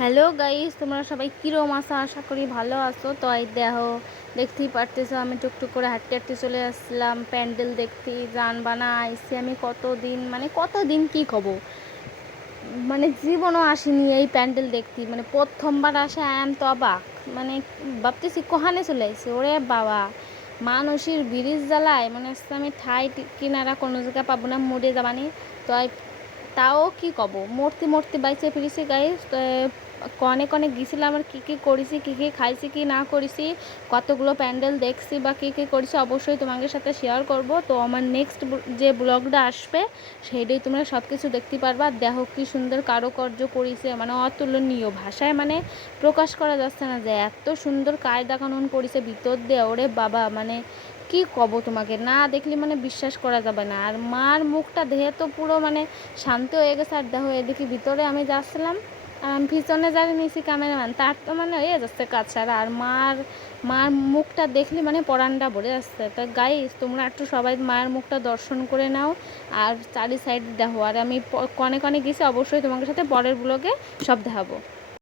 Hello guys, তোমরা সবাই কিরম আছো? আশা করি ভালো আছো। তো এই দেখতেই পারতেছো আমি টুকটুক করে হাঁটতে হাঁটতে চলে আসলাম প্যান্ডেল দেখতে। জান বানা আইসি আমি কতদিন কি কব, জীবনও আসিনি এই প্যান্ডেল দেখতে। প্রথমবার আসে আয়াম তো অবাক। ভাবতেছি কোহানে চলে আসছি, ওরে বাবা, মানুষের ব্রিজ জ্বালায় হচ্ছে আমি ঠাই কিনারা কোনো জায়গা পাবো না, মরে যাবানি। তো তাও কি কব, মূর্তি মূর্তি বাইচে ফিরেছি গাইস। কনে কনে গেছিলাম আর কী কী করেছি, কী কী খাইছি, কি না করেছি, কতগুলো প্যান্ডেল দেখছি বা কী কী করেছি অবশ্যই তোমাদের সাথে শেয়ার করব। তো আমার নেক্সট যে ব্লগটা আসবে সেইটাই তোমরা সব কিছু দেখতে পারবা। দেখো কি সুন্দর কারুকার্য করেছে, অতুলনীয় ভাষায় প্রকাশ করা যাচ্ছে না যে এত সুন্দর কায়দা কানুন করেছে ভিতর দিয়ে। ওরে বাবা, কি কব তোমাকে, না দেখলে বিশ্বাস করা যাবে না। আর মার মুখটা দেখে তো পুরো শান্ত হয়ে গেছে। আর দেখো এদিকে ভিতরে আমি যাচ্ছিলাম আর আমি পিছনে যাই নিয়েছি ক্যামেরাম্যান, তার তো হয়ে যাচ্ছে কাছাড়া। আর মার মার মুখটা দেখলে পরানটা ভরে যাচ্ছে। তা গাইস, তোমরা একটু সবাই মায়ের মুখটা দর্শন করে নাও আর চারি সাইড দেখো। আর আমি কনে কনে গেছি অবশ্যই তোমাদের সাথে পরের ব্লগে সব দেখাবো।